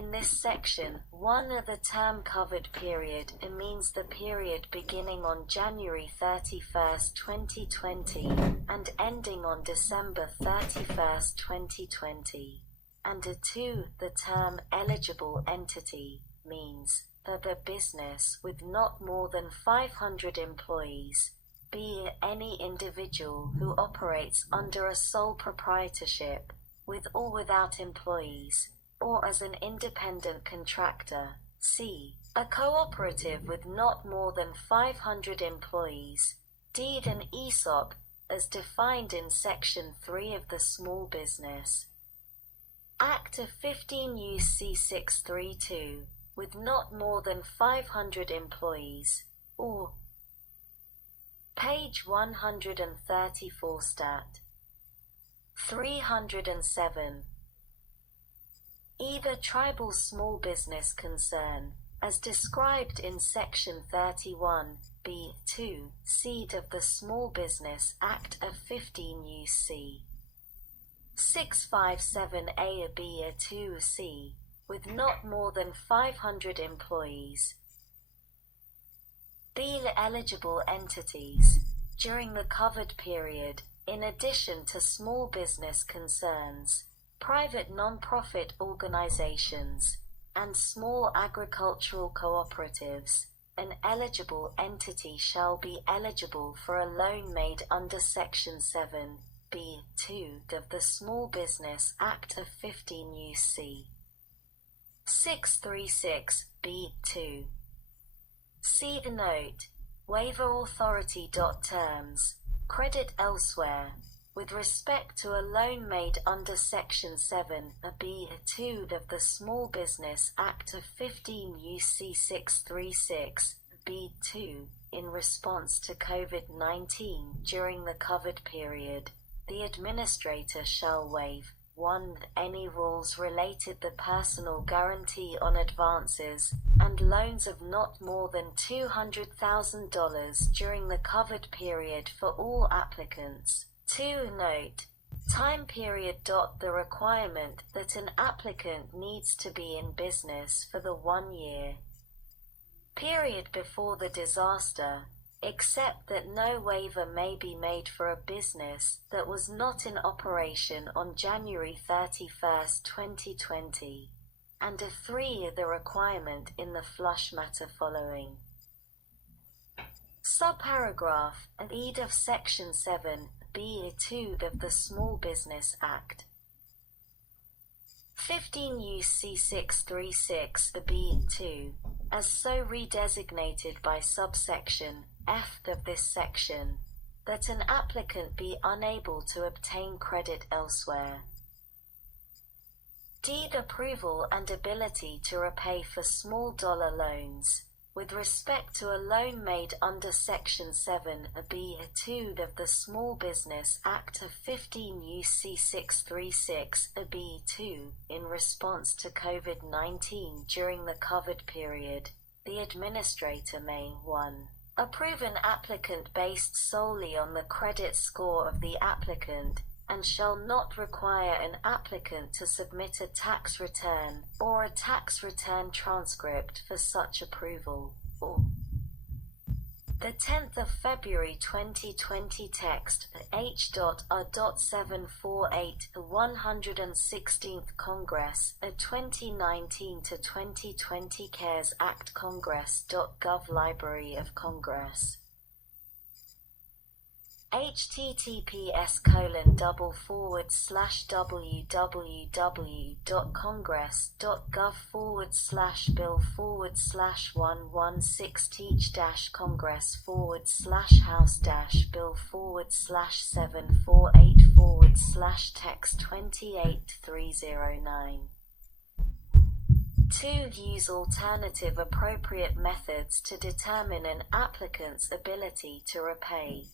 In this section, 1. The term covered period means the period beginning on January 31st, 2020, and ending on December 31st, 2020. And 2. The term eligible entity means that the business with not more than 500 employees, be it any individual who operates under a sole proprietorship, with or without employees, or as an independent contractor. C. A cooperative with not more than 500 employees, deed an ESOP, as defined in Section 3 of the Small Business Act of 15 U.C. 632, with not more than 500 employees, or page 134 Stat. 307. Either tribal small business concern, as described in Section 31(b)(2) c of the Small Business Act of 15 U.C. 657a(b)(2) with not more than 500 employees. B. Eligible entities, during the covered period, in addition to small business concerns, private non-profit organizations, and small agricultural cooperatives, an eligible entity shall be eligible for a loan made under Section 7(b)(2) of the Small Business Act of 15 U.C. 636(b)(2). See the note, Waiver Authority. Terms, credit elsewhere. With respect to a loan made under Section 7(b)(2) of the Small Business Act of 15 U.C. 636(b)(2, in response to COVID-19 during the covered period, the administrator shall waive 1. Any rules related the personal guarantee on advances and loans of not more than $200,000 during the covered period for all applicants. 2. Note, time period. The requirement that an applicant needs to be in business for the 1 year period before the disaster, except that no waiver may be made for a business that was not in operation on January 31st, 2020, and 3. The requirement in the flush matter following. Subparagraph (e) of Section 7(b)(2) of the Small Business Act. 15 U.C. 636(b)(2, as so redesignated by subsection F of this section, that an applicant be unable to obtain credit elsewhere. Deed approval and ability to repay for small dollar loans. With respect to a loan made under Section 7(b)(2 of the Small Business Act of 15 U.C. 636(b)(2, in response to COVID-19 during the covered period, the administrator may 1. Approve an applicant based solely on the credit score of the applicant, and shall not require an applicant to submit a tax return or a tax return transcript for such approval, or the 10th of February 2020 text H.R.748 the 116th Congress, a 2019 to 2020 CARES Act Congress.gov Library of Congress. https://www.congress.gov/116-congress/bill/slash/1/1/6-congress/bill/748//text 2. Use alternative appropriate methods to determine an applicant's ability to repay.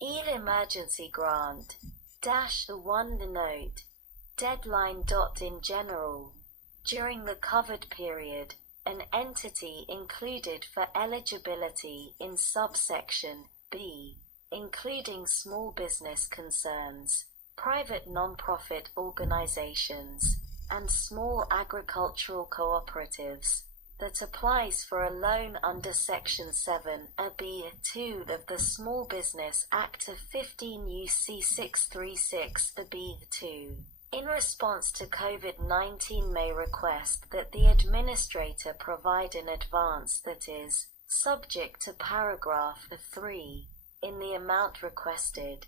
Emergency grant. -1 Note. Deadline. In general, during the covered period, an entity included for eligibility in subsection B, including small business concerns, private non-profit organizations, and small agricultural cooperatives, that applies for a loan under Section 7(b)(2) of the Small Business Act of 15 U.C. 636(b)(2. In response to COVID-19 may request that the administrator provide an advance that is subject to paragraph 3 in the amount requested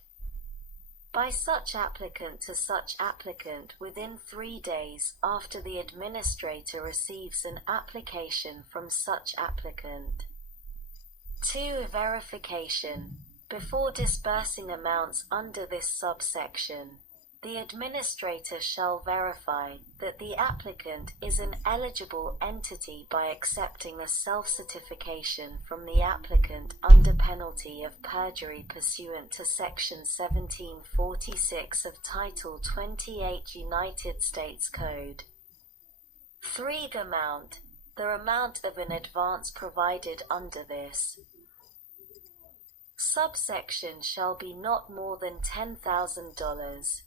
by such applicant to such applicant within 3 days after the administrator receives an application from such applicant. 2. Verification. Before disbursing amounts under this subsection, the administrator shall verify that the applicant is an eligible entity by accepting a self-certification from the applicant under penalty of perjury pursuant to Section 1746 of Title 28 United States Code. 3. The amount of an advance provided under this subsection shall be not more than $10,000.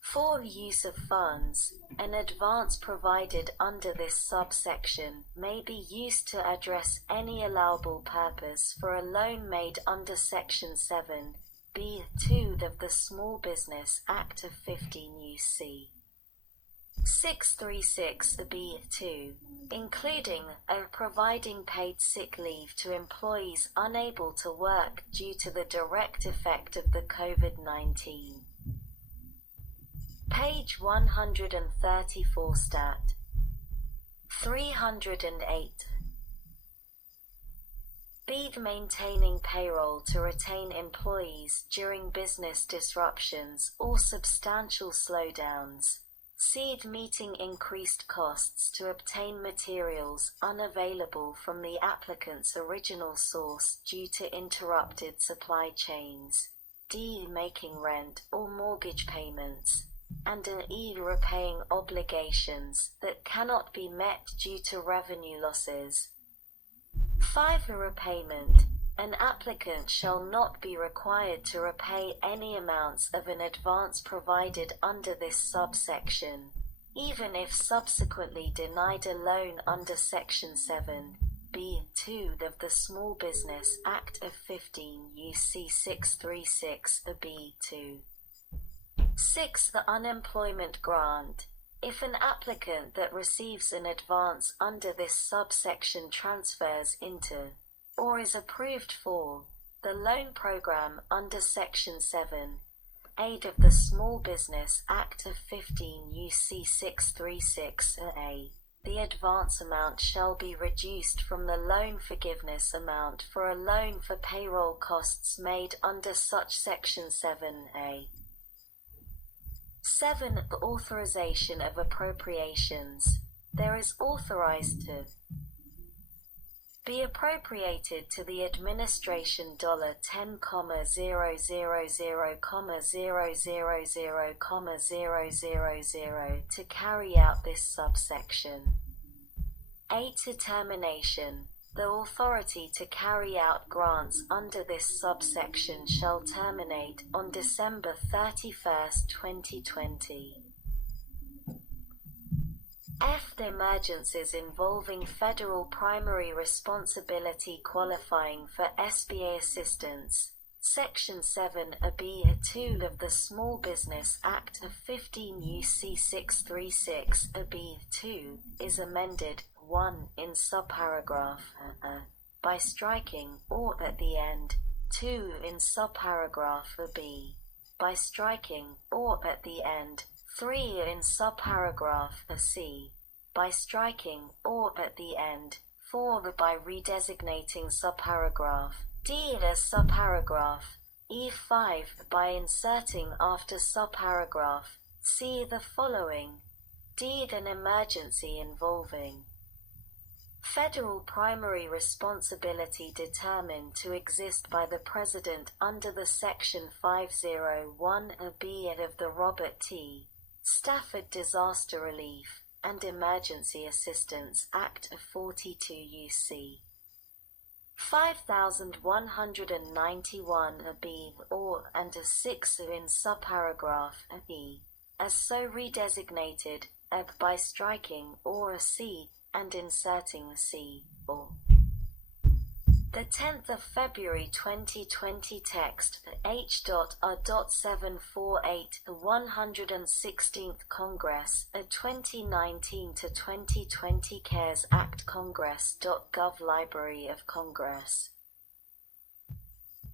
4. Use of funds. An advance provided under this subsection may be used to address any allowable purpose for a loan made under Section 7(b)(2) of the Small Business Act of 15 U.C. 636(b)(2, including providing paid sick leave to employees unable to work due to the direct effect of the COVID-19. Page 134 Stat. 308. B. Maintaining payroll to retain employees during business disruptions or substantial slowdowns. C. Meeting increased costs to obtain materials unavailable from the applicant's original source due to interrupted supply chains. D. Making rent or mortgage payments. And E. Repaying obligations that cannot be met due to revenue losses. 5. Repayment. An applicant shall not be required to repay any amounts of an advance provided under this subsection, even if subsequently denied a loan under Section 7(b)(2) of the Small Business Act of 15 U.C. 636(b)(2). 6. The unemployment grant. If an applicant that receives an advance under this subsection transfers into, or is approved for, the loan program under Section 7(8) of the Small Business Act of 15 U.C. 636(a), the advance amount shall be reduced from the loan forgiveness amount for a loan for payroll costs made under such Section 7(a). 7. The authorization of appropriations. There is authorized to be appropriated to the administration $10,000,000,000,000 to carry out this subsection. 8. Determination. The authority to carry out grants under this subsection shall terminate on December 31, 2020. F. The emergencies involving federal primary responsibility qualifying for SBA assistance. Section 7(b)(2) of the Small Business Act of 15 U.C. 636(b)(2 is amended. 1. In subparagraph by striking or at the end. 2. In subparagraph b by striking or at the end. 3. In subparagraph c by striking or at the end. 4. By redesignating subparagraph d as subparagraph E5 by inserting after subparagraph c the following: D. An emergency involving federal primary responsibility determined to exist by the President under the Section 501(b) of the Robert T. Stafford Disaster Relief and Emergency Assistance Act of 42 U.C. 5191(b) or and 6 in subparagraph e. as so redesignated, by striking or a C and inserting C or. The 10th of February 2020 text, H.R.748, the 116th Congress, 2019 to 2020 CARES Act Congress.gov Library of Congress.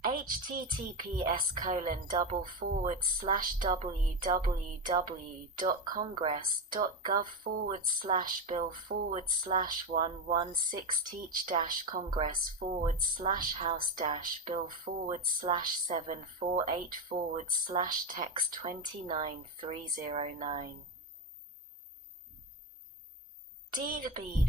https://www.congress.gov/bill/116-congress/House-bill/748//text-29-309. D.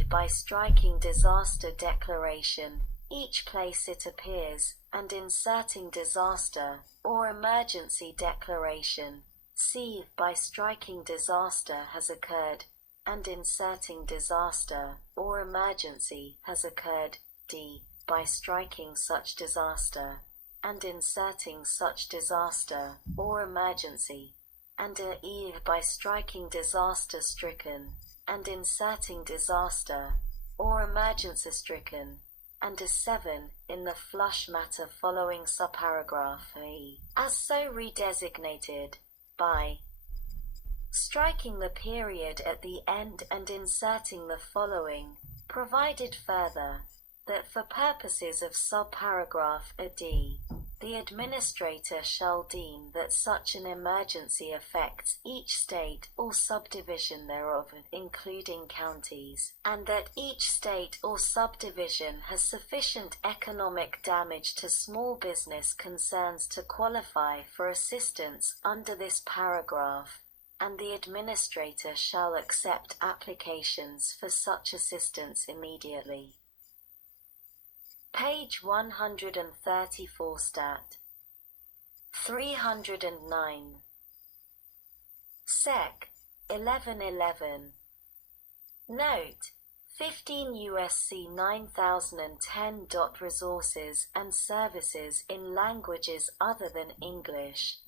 By striking disaster declaration, each place it appears, and inserting disaster, or emergency declaration. C. By striking disaster has occurred, and inserting disaster, or emergency has occurred. D. By striking such disaster, and inserting such disaster, or emergency. And E. By striking disaster stricken, and inserting disaster, or emergency stricken. And 7, in the flush matter following subparagraph E, as so redesignated, by striking the period at the end and inserting the following, provided further, that for purposes of subparagraph D, the administrator shall deem that such an emergency affects each state or subdivision thereof, including counties, and that each state or subdivision has sufficient economic damage to small business concerns to qualify for assistance under this paragraph, and the administrator shall accept applications for such assistance immediately. Page 134 Stat. 309. Sec. 1111. Note: 15 U.S.C. 9010. Resources and services in languages other than English.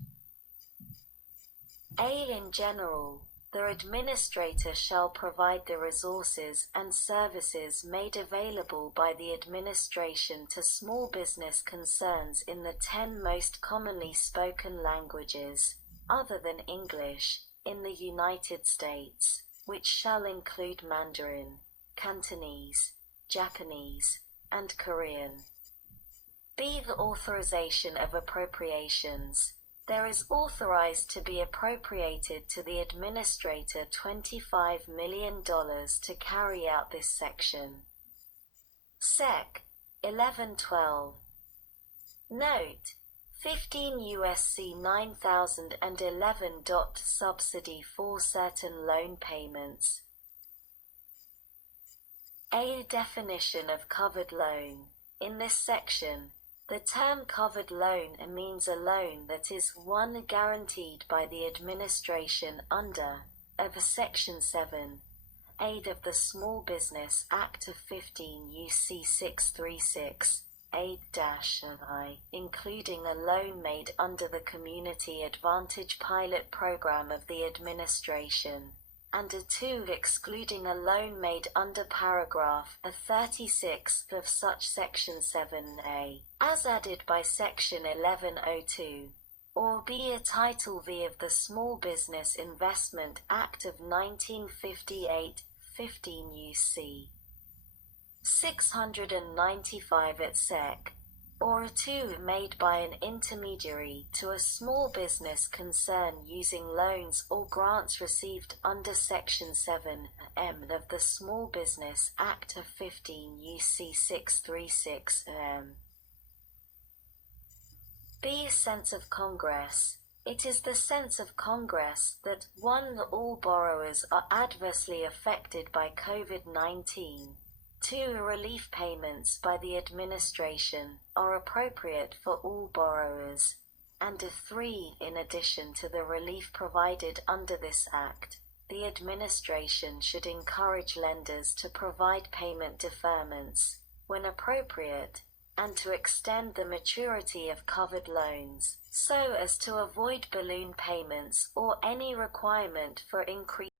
A. In general, the administrator shall provide the resources and services made available by the administration to small business concerns in the 10 most commonly spoken languages, other than English, in the United States, which shall include Mandarin, Cantonese, Japanese, and Korean. B. The authorization of appropriations. There is authorized to be appropriated to the administrator $25 million to carry out this section. Sec. 1112. Note: 15 U.S.C. 9011. Subsidy for certain loan payments. A. Definition of covered loan. In this section, the term covered loan means a loan that is one guaranteed by the administration under, of Section 7, 8 of the Small Business Act of 15 U.C. 636, 8-I, including a loan made under the Community Advantage Pilot Program of the administration, and 2 excluding a loan made under paragraph 36 of such Section 7A, as added by Section 1102, or B. A Title V of the Small Business Investment Act of 1958, 15 U.C. 695 at Sec. Or 2 made by an intermediary to a small business concern using loans or grants received under Section 7M of the Small Business Act of 15 U.C. 636 B. Sense of Congress. It is the sense of Congress that 1. All borrowers are adversely affected by COVID-19. 2. Relief payments by the administration are appropriate for all borrowers. And 3. In addition to the relief provided under this Act, the administration should encourage lenders to provide payment deferments, when appropriate, and to extend the maturity of covered loans, so as to avoid balloon payments or any requirement for increased